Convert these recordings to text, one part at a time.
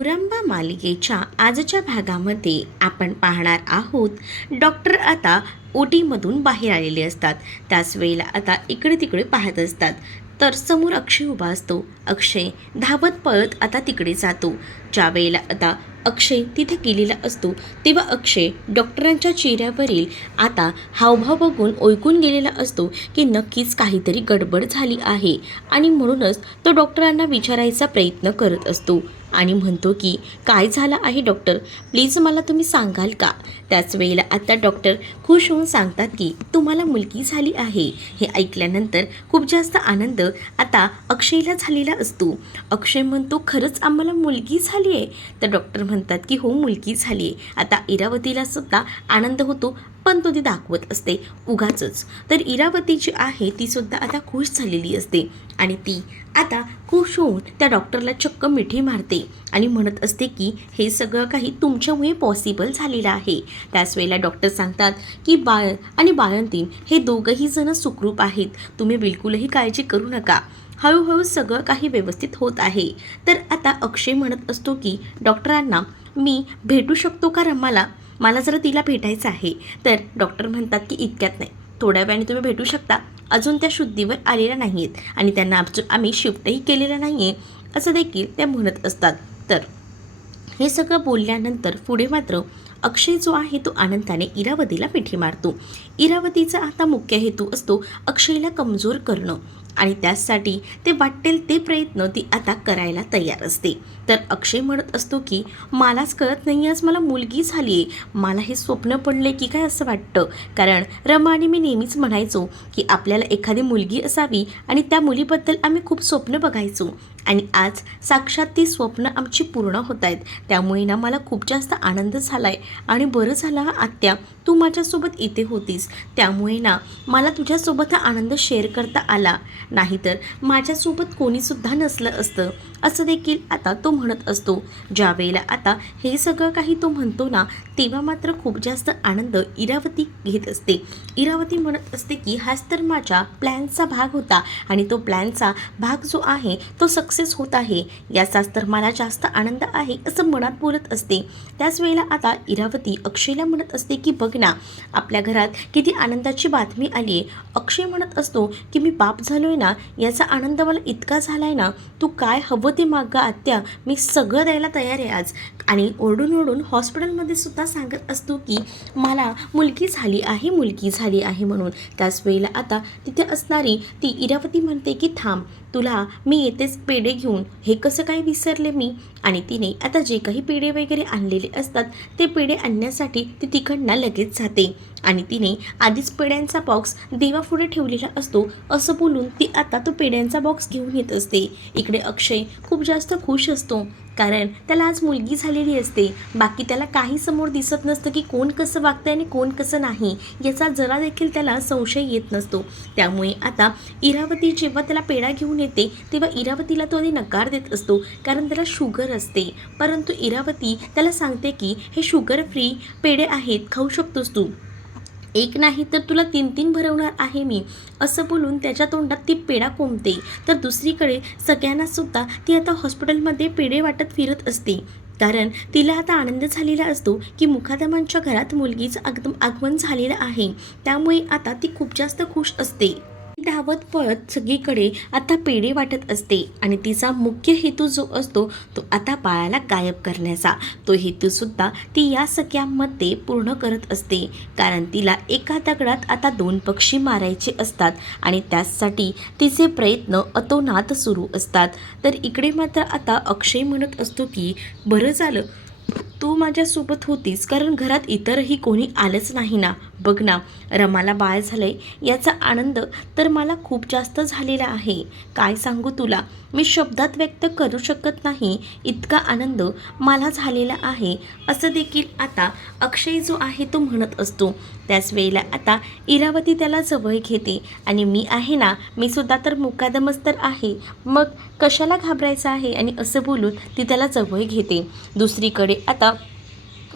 पुरंबा मालिकेच्या आजच्या भागामध्ये आपण पाहणार आहोत डॉक्टर आता ओटीमधून बाहेर आलेले असतात. त्याच वेळेला आता इकडे तिकडे पाहत असतात. तर समोर अक्षय उभा असतो. अक्षय धावत पळत आता तिकडे जातो. ज्या वेळेला आता अक्षय तिथे गेलेला असतो. तेव्हा अक्षय डॉक्टरांच्या चेहऱ्यावरील आता हावभाव बघून ओळखून गेलेला असतो की नक्कीच काहीतरी गडबड झाली आहे आणि म्हणूनच तो डॉक्टरांना विचारायचा प्रयत्न करत असतो. आणि म्हणतो की काय झालं आहे डॉक्टर? प्लीज मला तुम्ही सांगाल का? त्याच वेळेला आता डॉक्टर खुश होऊन सांगतात की तुम्हाला मुलगी झाली आहे. हे ऐकल्यानंतर खूप जास्त आनंद आता अक्षयला झालेला असतो. अक्षय म्हणतो खरंच आम्हाला मुलगी झाली आहे. तर डॉक्टर म्हणतात की हो मुलगी झाली आहे आता इरावतीला सुद्धा आनंद होतो पण तो ती दाखवत असते. उगाचच. तर इरावती जी आहे ती सुद्धा आता खुश झालेली असते. आणि ती आता खुश होऊन त्या डॉक्टरला चक्क मिठी मारते आणि म्हणत असते की हे सगळं काही तुमच्यामुळे पॉसिबल झालेलं आहे. त्याच वेळेला डॉक्टर सांगतात की बाळ आणि बाळंतीन हे दोघंही जण सुखरूप आहेत. तुम्ही बिलकुलही काळजी करू नका. हळूहळू सगळं काही व्यवस्थित होत आहे. तर आता अक्षय म्हणत असतो की डॉक्टरांना मी भेटू शकतो का मला मला जरा तिला भेटायचं आहे. तर डॉक्टर म्हणतात की इतक्यात नाही. थोड्या वेळाने तुम्ही भेटू शकता. अजून त्या शुद्धीवर आलेल्या नाही आहेत आणि त्यांना अजून आम्ही शिफ्टही केलेलं नाही आहे असं देखील त्या म्हणत असतात. तर हे सगळं बोलल्यानंतर पुढे मात्र अक्षय जो आहे तो आनंदाने इरावतीला पिठी मारतो. इरावतीचा आता मुख्य हेतू असतो अक्षयला कमजोर करणं. आणि त्यासाठी ते वाटेल ते प्रयत्न ती आता करायला तयार असते. तर अक्षय म्हणत असतो की मलाच कळत नाही आज मला मुलगी झाली आहे मला हे स्वप्न पडले की काय असं वाटतं? कारण रमाने आणि मी नेहमीच म्हणायचो की आपल्याला एखादी मुलगी असावी आणि त्या मुलीबद्दल आम्ही खूप स्वप्न बघायचो. आणि आज साक्षात ती स्वप्न आमची पूर्ण होत आहेत त्यामुळे ना मला खूप जास्त आनंद झाला आहे आणि बरं झालं हा आत्या तू माझ्यासोबत इथे होतीस. त्यामुळे ना मला तुझ्यासोबत हा आनंद शेअर करता आला. नाहीतर माझ्यासोबत कोणीसुद्धा नसलं असतं. असं देखील आता तो म्हणत असतो. ज्या वेळेला आता हे सगळं काही तो म्हणतो ना तेव्हा मात्र खूप जास्त आनंद इरावती घेत असते. इरावती म्हणत असते की हाच तर माझ्या प्लॅनचा भाग होता आणि तो प्लॅनचा भाग जो आहे तो सक्सेस होत आहे. याचाच तर मला जास्त आनंद आहे असं मनात बोलत असते. त्याच वेळेला आता इरावती अक्षयला म्हणत असते की बघ ना आपल्या घरात किती आनंदाची बातमी आली आहे अक्षय म्हणत असतो की मी बाप झालोय ना याचा आनंद मला इतका झालाय ना तू काय हवं ते मागा आत्या. मी सगळं द्यायला तयार आहे आज. आणि ओरडून ओरडून हॉस्पिटलमध्ये सुद्धा सांगत असतो की मला मुलगी झाली आहे मुलगी झाली आहे म्हणून. त्याच वेळेला आता तिथे असणारी ती इरावती म्हणते की थांब तुला मी येतेच पेढे घेऊन. हे कसं काय विसरले मी? आणि तिने आता जे काही पेढे वगैरे आणलेले असतात ते पेढे आणण्यासाठी ती तिकडनं लगेच जाते. आणि तिने आधीच पेड्यांचा बॉक्स देवापुढे ठेवलेला असतो. असं बोलून ती आता तो पेड्यांचा बॉक्स घेऊन येत असते. इकडे अक्षय खूप जास्त खुश असतो. कारण त्याला आज मुलगी झालेली असते. बाकी त्याला काही समोर दिसत नसतं की कोण कसं वागतंय आणि कोण कसं नाही याचा जरा देखील त्याला संशय येत नसतो. त्यामुळे आता इरावती जेव्हा त्याला पेढा घेऊन येते तेव्हा इरावतीला तो आधी नकार देत असतो कारण त्याला शुगर असते. परंतु इरावती त्याला सांगते की हे शुगर फ्री पेढे आहेत खाऊ शकतोस तू. एक नाही तर तुला तीन तीन भरवणार आहे मी. असं बोलून त्याच्या तोंडात ती पेढा कोंबते. तर दुसरीकडे सगळ्यांनासुद्धा ती आता हॉस्पिटलमध्ये पेढे वाटत फिरत असते. कारण तिला आता आनंद झालेला असतो की मुखादमांच्या घरात मुलगीचं आगम आगमन झालेलं आहे. त्यामुळे आता ती खूप जास्त खुश असते. धावत पळत सगळीकडे आता पेढे वाटत असते आणि तिचा मुख्य हेतू जो असतो तो आता बाळाला गायब करण्याचा. तो हेतू सुद्धा ती या सगळ्यामध्ये पूर्ण करत असते. कारण तिला एका दगडात आता दोन पक्षी मारायचे असतात आणि त्यासाठी तिचे प्रयत्न अतोनात सुरू असतात. तर इकडे मात्र आता अक्षय म्हणत असतो की बरं झालं. तू माझ्यासोबत होतीस कारण घरात इतरही कोणी आलंच नाही ना. बघ ना रमाला बाळ झालंय याचा आनंद तर मला खूप जास्त झालेला आहे. काय सांगू तुला? मी शब्दात व्यक्त करू शकत नाही इतका आनंद मला झालेला आहे. असं देखील आता अक्षय जो आहे तो म्हणत असतो. त्याच वेळेला आता इरावती त्याला जवळ घेते. आणि मी आहे ना मी सुद्धा तर मुकादमच तर आहे. मग कशाला घाबरायचं आहे? आणि असं बोलून ती त्याला जवळ घेते. दुसरीकडे आता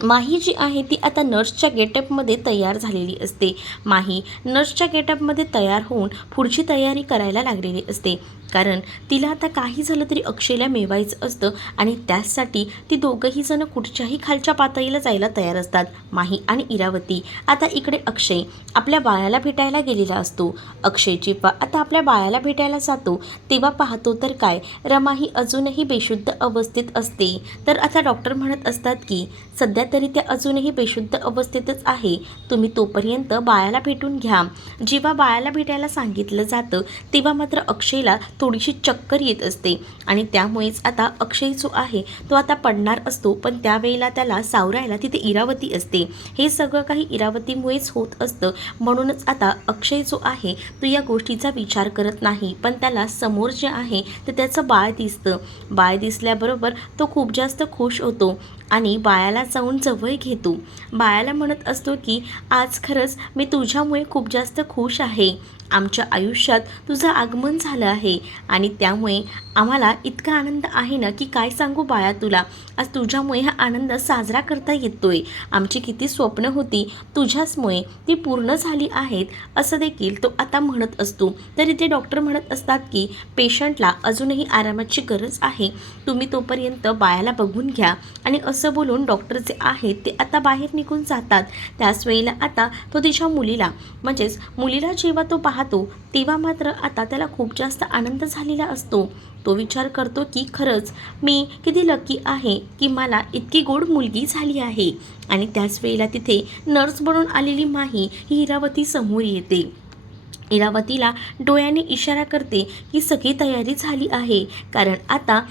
माही जी आहे ती आता नर्सच्या गेटअपमध्ये तयार झालेली असते. माही नर्सच्या गेटअपमध्ये तयार होऊन पुढची तयारी करायला लागलेली असते. कारण तिला आता काही झालं तरी अक्षयला मिळवायचं असतं आणि त्याचसाठी ती दोघंही जण कुठच्याही खालच्या पातळीला जायला तयार असतात. माही आणि इरावती आता इकडे अक्षय आपल्या बाळाला भेटायला गेलेला असतो. अक्षयची पा आता आपल्या बाळाला भेटायला जातो तेव्हा पाहतो तर काय रमा ही अजूनही बेशुद्ध अवस्थेत असते. तर आता डॉक्टर म्हणत असतात की सध्या तरी त्या अजूनही बेशुद्ध अवस्थेतच आहे. तुम्ही तोपर्यंत बाळाला भेटून घ्या. जेव्हा बाळाला भेटायला सांगितलं जातं तेव्हा मात्र अक्षयला थोडीशी चक्कर येत असते. आणि त्यामुळेच आता अक्षय जो आहे तो आता पडणार असतो पण त्यावेळेला त्याला सावरायला तिथे इरावती असते. हे सगळं काही इरावतीमुळेच होत असतं. म्हणूनच आता अक्षय जो आहे तो या गोष्टीचा विचार करत नाही. पण त्याला समोर जे आहे तर त्याचं बाळ दिसतं. बाळ दिसल्याबरोबर तो खूप जास्त खुश होतो आणि बाळाला जाऊन जवळ घेतो. बाळाला म्हणत असतो की आज खरंच मी तुझ्यामुळे खूप जास्त खुश आहे. आमच्या आयुष्यात तुझं आगमन झालं आहे. आणि त्यामुळे आम्हाला इतका आनंद आहे ना की काय सांगू बाळा तुला? आज तुझ्यामुळे हा आनंद साजरा करता येतोय. आमची किती स्वप्न होती तुझ्याचमुळे ती पूर्ण झाली आहेत असं देखील तो आता म्हणत असतो. तर इथे डॉक्टर म्हणत असतात की पेशंटला अजूनही आरामाची गरज आहे. तुम्ही तोपर्यंत बाळाला बघून घ्या. आणि असं बोलून डॉक्टर जे आहेत ते आता बाहेर निघून जातात. त्याच वेळेला आता तो तिच्या मुलीला म्हणजेच मुलीला जेव्हा तो पाहतो तेव्हा मात्र आता त्याला खूप जास्त आनंद झालेला असतो. तो विचार करतो की खरंच मी किती लकी आहे की मला इतकी गोड मुलगी झाली आहे. आणि त्याच वेळेला तिथे नर्स बनून आलेली माही ही हिरावती समोर येते. इरावतीला डोळ्याने इशारा करते की सगळी तयारी झाली आहे. कारण आता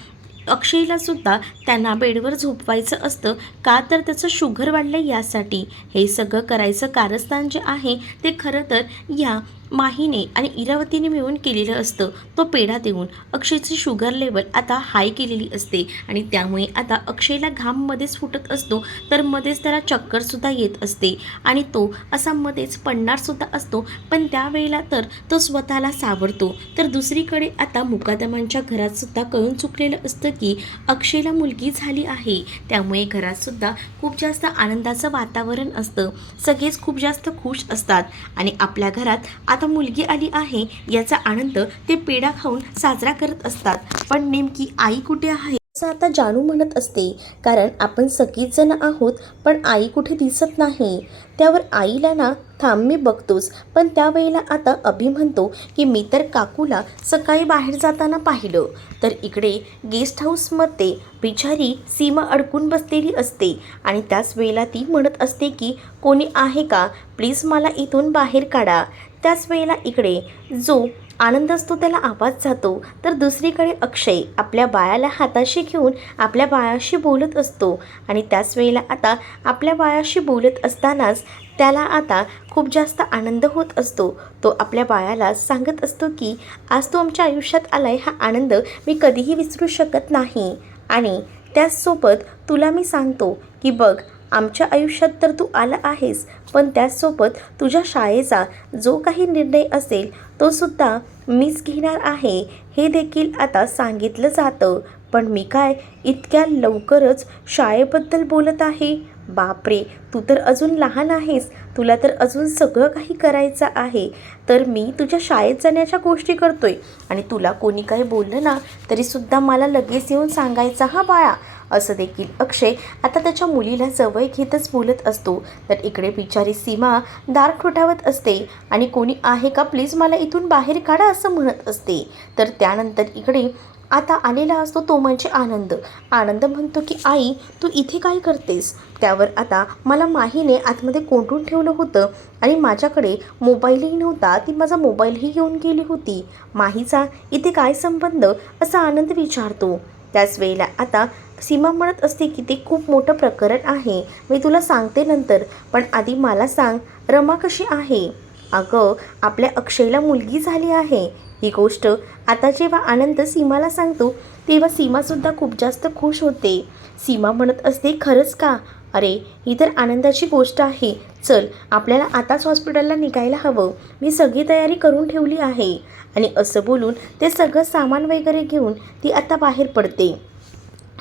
अक्षयला सुद्धा त्यांना बेडवर झोपवायचं असतं. का तर त्याचं शुगर वाढलं यासाठी. हे सगळं करायचं कारस्थान जे आहे ते खरं तर या माहीने आणि इरावतीने मिळून केलेलं असतं. तो पेढा देऊन अक्षयची शुगर लेवल आता हाय केलेली असते आणि त्यामुळे आता अक्षयला घाम मध्येच फुटत असतो तर मध्येच त्याला चक्करसुद्धा येत असते. आणि तो असा मध्येच पडणारसुद्धा असतो पण त्यावेळेला तर तो स्वतःला सावरतो. तर दुसरीकडे आता मुकादमांच्या घरातसुद्धा कळून चुकलेलं असतं की अक्षयला मुलगी झाली आहे. त्यामुळे घरातसुद्धा खूप जास्त आनंदाचं वातावरण असतं. सगळेच खूप जास्त खुश असतात आणि आपल्या घरात आता आता मुलगी आली आहे याचा आनंद ते पेढा खाऊन साजरा करत असतात. पण नेमकी आई कुठे आहे? असं आता जानू म्हणत असते. कारण आपण सगळीच जण आहोत पण आई कुठे दिसत नाही. त्यावर आईला ना थांब मी बघतोच. पण त्यावेळेला आता अभि म्हणतो की मी तर काकूला सकाळी बाहेर जाताना पाहिलं. तर इकडे गेस्ट हाऊसमध्ये बिचारी सीमा अडकून बसलेली असते. आणि त्याच वेळेला ती म्हणत असते की कोणी आहे का? प्लीज मला इथून बाहेर काढा. त्याच वेळेला इकडे जो आनंद असतो त्याला आवाज जातो. तर दुसरीकडे अक्षय आपल्या बाळाला हाताशी घेऊन आपल्या बाळाशी बोलत असतो. आणि त्याच वेळेला आता आपल्या बाळाशी बोलत असतानाच त्याला आता खूप जास्त आनंद होत असतो. तो आपल्या बाळाला सांगत असतो की आज तो आमच्या आयुष्यात आलाय हा आनंद मी कधीही विसरू शकत नाही. आणि त्याचसोबत तुला मी सांगतो की बघ आमच्या आयुष्यात तर तू आला आहेस पण त्याचसोबत तुझ्या शाळेचा जो काही निर्णय असेल तो सुद्धा मीच घेणार आहे हे देखील आता सांगितलं जातं. पण मी काय इतक्या लवकरच शाळेबद्दल बोलत आहे? बापरे तू तर अजून लहान आहेस तुला तर अजून सगळं काही करायचं आहे. तर मी तुझ्या शाळेत जाण्याच्या गोष्टी करतोय. आणि तुला कोणी काही बोललं ना तरीसुद्धा मला लगेच येऊन सांगायचं हा बाळा असं देखील अक्षय आता त्याच्या मुलीला जवळ घेतच बोलत असतो. तर इकडे बिचारी सीमा दार ठोठावत असते. आणि कोणी आहे का प्लीज मला इथून बाहेर काढा असं म्हणत असते. तर त्यानंतर इकडे आता आलेला असतो तो म्हणजे आनंद. आनंद म्हणतो की आई तू इथे काय करतेस? त्यावर आता मला माहीने आतमध्ये कोंडून ठेवलं होतं आणि माझ्याकडे मोबाईलही नव्हता. ती माझा मोबाईलही घेऊन गेली होती. माहीचा इथे काय संबंध? असा आनंद विचारतो. त्याच वेळेला आता सीमा म्हणत असते की ते खूप मोठं प्रकरण आहे. मी तुला सांगते नंतर पण आधी मला सांग रमा कशी आहे? अगं आपल्या अक्षयला मुलगी झाली आहे. ही गोष्ट आता जेव्हा आनंद सीमाला सांगतो तेव्हा सीमासुद्धा खूप जास्त खुश होते. सीमा म्हणत असते खरंच का? अरे ही तर आनंदाची गोष्ट आहे. चल आपल्याला आताच हॉस्पिटलला निघायला हवं. मी सगळी तयारी करून ठेवली आहे. आणि असं बोलून ते सगळं सामान वगैरे घेऊन ती आता बाहेर पडते.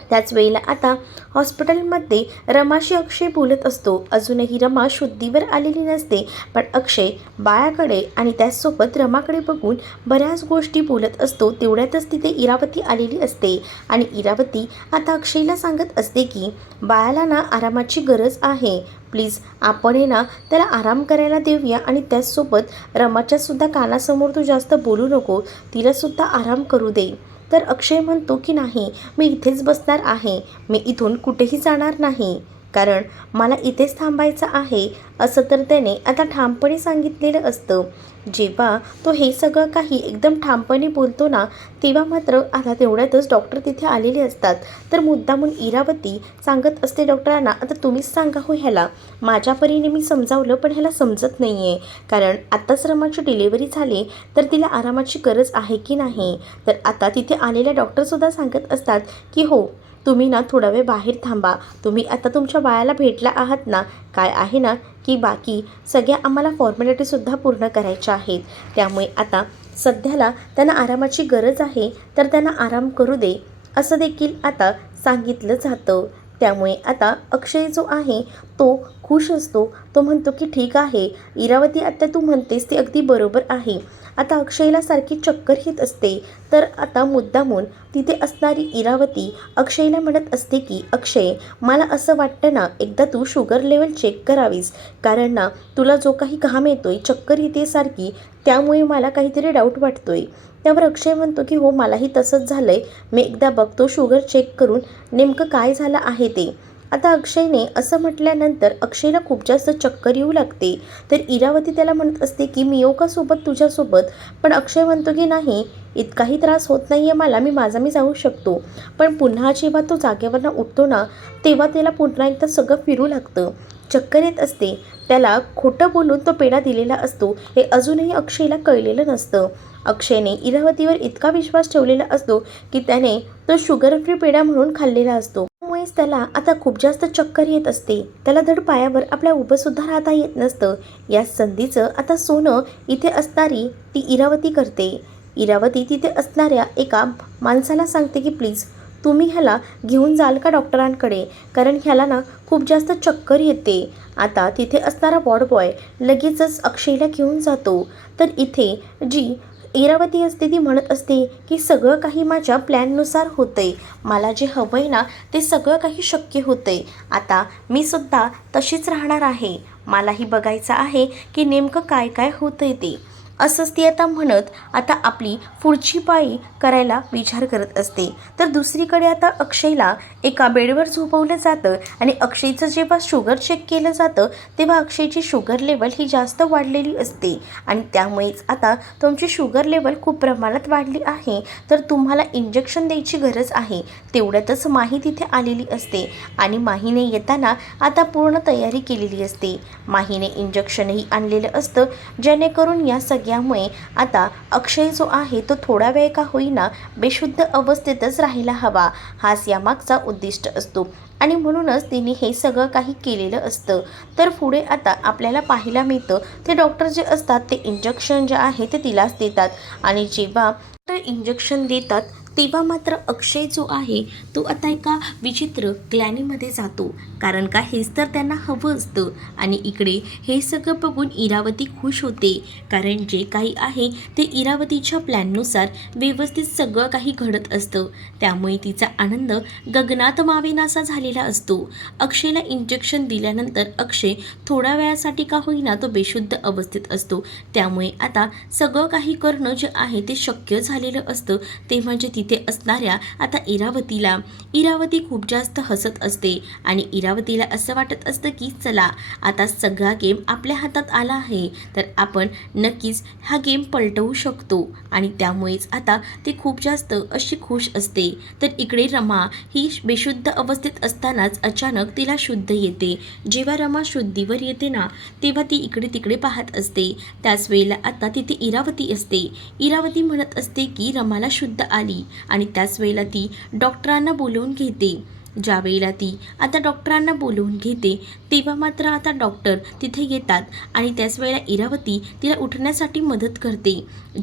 त्याच वेळेला आता हॉस्पिटलमध्ये रमाशी अक्षय बोलत असतो. अजूनही रमा शुद्धीवर आलेली नसते पण अक्षय बाळाकडे आणि त्याचसोबत रमाकडे बघून बऱ्याच गोष्टी बोलत असतो. तेवढ्यातच तिथे इरावती आलेली असते. आणि इरावती आता अक्षयला सांगत असते की बाळाला ना आरामाची गरज आहे. प्लीज आपण हे ना त्याला आराम करायला देऊया आणि त्याचसोबत रमाच्यासुद्धा कानासमोर तू जास्त बोलू नको. तिलासुद्धा आराम करू दे. तर अक्षय म्हणतो की नाही मी इथेच बसणार आहे मी इथून कुठेही जाणार नाही. कारण मला इथेच थांबायचं आहे असं तर त्याने आता ठामपणे सांगितलेलं असतं. जेव्हा तो हे सगळं काही एकदम ठामपणे बोलतो ना तेव्हा मात्र आता तेवढ्यातच डॉक्टर तिथे आलेले असतात. तर मुद्दामून इरावती सांगत असते डॉक्टरांना आता तुम्हीच सांगा हो ह्याला. माझ्या परीने मी समजावलं पण ह्याला समजत नाही आहे कारण आत्ताच रमाची डिलिव्हरी झाली तर तिला आरामाची गरज आहे की नाही? तर आता तिथे आलेल्या डॉक्टरसुद्धा सांगत असतात की हो तुम्ही ना थोडा वेळ बाहेर थांबा. तुम्ही आता तुमच्या बाळाला भेटला आहात ना काय आहे ना की बाकी सगळ्या आम्हाला फॉर्मॅलिटीसुद्धा पूर्ण करायच्या आहेत. त्यामुळे आता सध्याला त्यांना आरामाची गरज आहे तर त्यांना आराम करू दे असं देखील आता सांगितलं जातं. त्यामुळे आता अक्षय जो आहे तो खुश असतो. तो म्हणतो की ठीक आहे. इरावती आता तू म्हणतेस ते अगदी बरोबर आहे. आता अक्षयला सारखी चक्कर येत असते. तर आता मुद्दामून तिथे असणारी इरावती अक्षयला म्हणत असते की अक्षय मला असं वाटतं ना एकदा तू शुगर लेवल चेक करावीस. कारण ना तुला जो काही घाम येतोय चक्कर येते सारखी त्यामुळे मला काहीतरी डाऊट वाटतोय. त्यावर अक्षय म्हणतो की हो मलाही तसंच झालं आहे मी एकदा बघतो शुगर चेक करून नेमकं काय झालं आहे ते. आता अक्षयने असं म्हटल्यानंतर अक्षयला खूप जास्त चक्कर येऊ लागते. तर इरावती त्याला म्हणत असते की मी येऊ का सोबत तुझ्यासोबत? पण अक्षय म्हणतो की नाही इतकाही त्रास होत नाही आहे मला मी माझा मी जाऊ शकतो. पण पुन्हा जेव्हा तो जागेवरनं उठतो ना तेव्हा त्याला पुन्हा एकदा सगळं फिरू लागतं. चक्कर येत असते. त्याला खोटं बोलून तो पेढा दिलेला असतो. हे अजूनही अक्षयला कळलेलं नसतं. अक्षयने इरावतीवर इतका विश्वास ठेवलेला असतो की त्याने तो शुगर फ्री पेढा म्हणून खाल्लेला असतो. त्यामुळेच त्याला आता खूप जास्त चक्कर येत असते. त्याला धड पायावर आपल्या उभंसुद्धा राहता येत नसतं. या संधीचं आता सोनं इथे असणारी ती इरावती करते. इरावती तिथे असणाऱ्या एका माणसाला सांगते की प्लीज तुम्ही ह्याला घेऊन जाल का डॉक्टरांकडे? कारण ह्याला ना खूप जास्त चक्कर येते. आता तिथे असणारा वॉर्ड बॉय लगेचच अक्षयला घेऊन जातो. तर इथे जी इरावती असते ती म्हणत असते की सगळं काही माझ्या प्लॅननुसार होतंय. मला जे हवंय ना ते सगळं काही शक्य होतंय. आता मी सुद्धा तशीच राहणार आहे. मलाही बघायचं आहे की नेमकं काय काय होतंय ते. असंच ती आता म्हणत आता आपली पुढची पाळी करायला विचार करत असते. तर दुसरीकडे आता अक्षयला एका बेडवर झोपवलं जातं आणि अक्षयचं जेव्हा शुगर चेक केलं जातं तेव्हा अक्षयची शुगर लेवल ही जास्त वाढलेली असते. आणि त्यामुळेच आता तुमची शुगर लेवल खूप प्रमाणात वाढली आहे. तर तुम्हाला इंजेक्शन द्यायची गरज आहे. तेवढ्यातच माही तिथे आलेली असते. आणि माहीने येताना आता पूर्ण तयारी केलेली असते. माहीने इंजेक्शनही आणलेलं असतं. जेणेकरून या यामुळे आता अक्षय जो आहे तो थोडा वेळ का होईना बेशुद्ध अवस्थेतच राहायला हवा हाच यामागचा उद्दिष्ट असतो. आणि म्हणूनच तिने हे सगळं काही केलेलं असतं. तर पुढे आता आपल्याला पाहायला मिळतं ते डॉक्टर जे असतात ते इंजेक्शन जे आहे ते तिलाच देतात. आणि जेव्हा ते इंजेक्शन देतात तेव्हा मात्र अक्षय जो आहे तो आता एका विचित्र ग्लॅनीमध्ये जातो. कारण का हेच तर त्यांना हवं असतं. आणि इकडे हे सगळं बघून इरावती खुश होते. कारण जे काही आहे ते इरावतीच्या प्लॅननुसार व्यवस्थित सगळं काही घडत असतं. त्यामुळे तिचा आनंद गगनात मावेनासा झालेला असतो. अक्षयला इंजेक्शन दिल्यानंतर अक्षय थोड्या वेळासाठी का होईना तो बेशुद्ध अवस्थेत असतो. त्यामुळे आता सगळं काही करणं जे आहे ते शक्य झालेलं असतं ते म्हणजे तिथे असणाऱ्या आता इरावतीला. इरावती खूप जास्त हसत असते आणि इरावतीला असं वाटत असतं की चला आता सगळा गेम आपल्या हातात आला आहे. तर आपण नक्कीच हा गेम पलटवू शकतो आणि त्यामुळेच आता ती खूप जास्त अशी खुश असते. तर इकडे रमा ही बेशुद्ध अवस्थेत असतानाच अचानक तिला शुद्ध येते. जेव्हा रमा शुद्धीवर येते ना तेव्हा ती इकडे तिकडे पाहत असते. त्याच वेळेला आता तिथे इरावती असते. इरावती म्हणत असते की रमाला शुद्ध आली. आणि त्याच वेळेला ती डॉक्टरांना बोलवून घेते. ज्या वेळेला ती आता डॉक्टरांना बोलवून घेते तेव्हा मात्र आता डॉक्टर तिथे येतात आणि त्याच वेळेला इरावती तिला उठण्यासाठी मदत करते.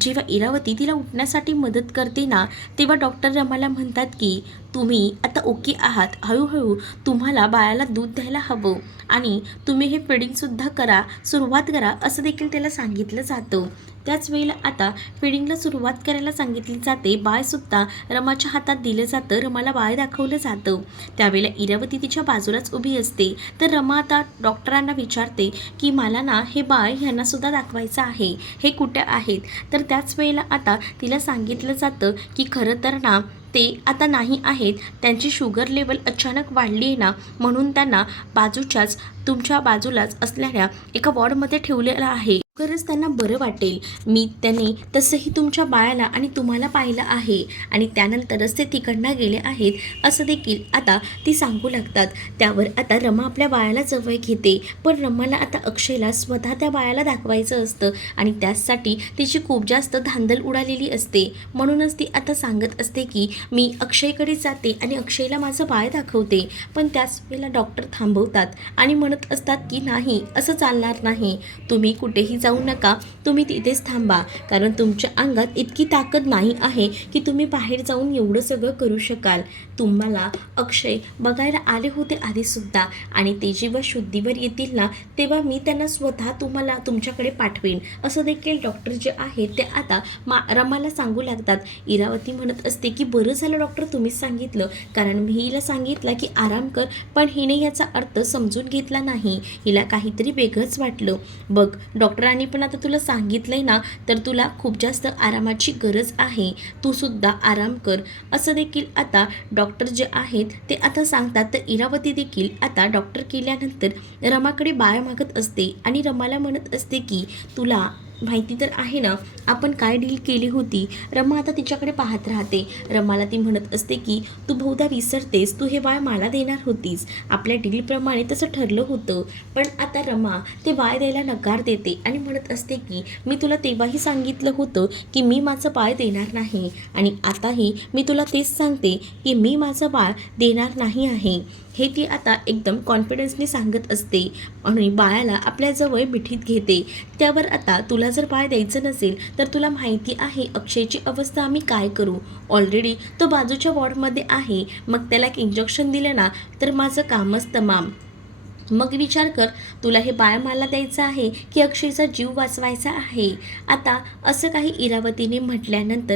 जेव्हा इरावती तिला उठण्यासाठी मदत करते ना तेव्हा डॉक्टर रमाला म्हणतात की तुम्ही आता ओके आहात. हळूहळू तुम्हाला बाळाला दूध द्यायला हवं. आणि तुम्ही हे फिडिंगसुद्धा करा. सुरुवात करा असं देखील त्याला सांगितलं जातं. त्याच वेळेला आता फिडिंगला सुरुवात करायला सांगितली जाते. बाळसुद्धा रमाच्या हातात दिलं जातं. रमाला बाळ दाखवलं जातं. त्यावेळेला इरावती तिच्या बाजूलाच उभी असते. तर रमा आता डॉक्टरांना विचारते की मला ना हे बाळ ह्यांनासुद्धा दाखवायचं आहे. हे कुठे आहेत? तर त्याच वेळेला आता तिला सांगितलं जातं की खरं तर ना ते आता नाही आहेत. त्यांची शुगर लेवल अचानक वाढली आहे ना म्हणून त्यांना बाजूच्याच तुमच्या बाजूलाच असलेल्या एका वॉर्डमध्ये ठेवलेलं आहे. खरंच त्यांना बरं वाटेल. मी त्याने तसंही तुमच्या बाळाला आणि तुम्हाला पाहिलं आहे आणि त्यानंतरच ते तिकडनं गेले आहेत असं देखील आता ती सांगू लागतात. त्यावर आता रमा आपल्या बाळाला जवळ घेते. पण रमाला आता अक्षयला स्वतः त्या बाळाला दाखवायचं असतं आणि त्यासाठी तिची खूप जास्त धांदल उडालेली असते. म्हणूनच ती आता सांगत असते की मी अक्षयकडे जाते आणि अक्षयला माझं बाळ दाखवते. पण त्याच वेळेला डॉक्टर थांबवतात आणि म्हणत असतात की नाही असं चालणार नाही. तुम्ही कुठेही जाऊ नका. तुम्ही तिथेच थांबा. कारण तुमच्या अंगात इतकी ताकद नाही आहे की तुम्ही बाहेर जाऊन एवढं सगळं करू शकाल. तुम्हाला अक्षय बघायला आले होते आधीसुद्धा. आणि ते जेव्हा शुद्धीवर येतील ना तेव्हा मी त्यांना स्वतः तुम्हाला तुमच्याकडे पाठवेन. असं देखील डॉक्टर जे आहेत ते आता मा रमाला सांगू लागतात. इरावती म्हणत असते की बरं झालं डॉक्टर तुम्हीच सांगितलं. कारण मी हिला सांगितलं की आराम कर. पण हिने याचा अर्थ समजून घेतला नाही. हिला काहीतरी वेगळंच वाटलं. बघ डॉक्टरांनी पण आता तुला सांगितलंय ना तर तुला खूप जास्त आरामाची गरज आहे. तू सुद्धा आराम कर. असं देखील आता डॉक्टर जे आहेत ते आता सांगतात. तर इरावती देखील आता डॉक्टर केल्यानंतर रमाकडे बाळ मागत असते आणि रमाला म्हणत असते की तुला माहिती तर आहे ना आपण काय डील केली होती? रमा आता तिच्याकडे पाहत राहते. रमाला ती म्हणत असते की तू बहुधा विसरतेस तू हे बाळ मला देणार होतीस. आपल्या डीलप्रमाणे तसं ठरलं होतं. पण आता रमा ते बाळ द्यायला नकार देते आणि म्हणत असते की मी तुला तेव्हाही सांगितलं होतं की मी माझं बाळ देणार नाही आणि आताही मी तुला तेच सांगते की मी माझं बाळ देणार नाही आहे. हे ती आता एकदम कॉन्फिडन्सने सांगत असते. आणि बाळाला आपल्याजवळ मिठीत घेते. त्यावर आता तुला जर बाळ द्यायचं नसेल तर तुला माहिती आहे अक्षयची अवस्था आम्ही काय करू? ऑलरेडी तो बाजूच्या वॉर्डमध्ये आहे. मग त्याला एक इंजेक्शन दिलं ना तर माझं कामच तमाम. मग विचार कर तुला हे बाळ मला द्यायचं आहे की अक्षयचा जीव वाचवायचा आहे? आता असं काही इरावतीने म्हटल्यानंतर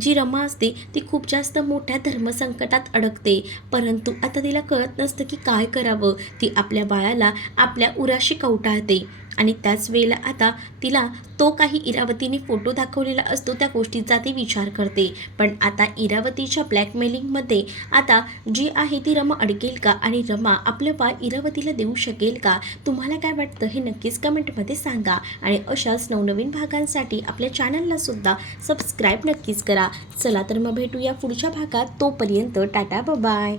जी रमा असते ती खूप जास्त मोठ्या धर्मसंकटात अडकते. परंतु आता तिला कळत नसतं की काय करावं. ती आपल्या बाळाला आपल्या उराशी कवटाळते. आणि त्याच वेळेला आता तिला तो काही इरावतीने फोटो दाखवलेला असतो त्या गोष्टीचा ती विचार करते. पण आता इरावतीच्या ब्लॅकमेलिंगमध्ये आता जी आहे ती रमा अडकेल का? आणि रमा आपलं पाय इरावतीला देऊ शकेल का? तुम्हाला काय वाटतं? हे नक्कीच कमेंटमध्ये सांगा. आणि अशाच नवनवीन भागांसाठी आपल्या चॅनलला सुद्धा सबस्क्राईब नक्कीच करा. चला तर मग भेटूया पुढच्या भागात. तोपर्यंत टाटा बाय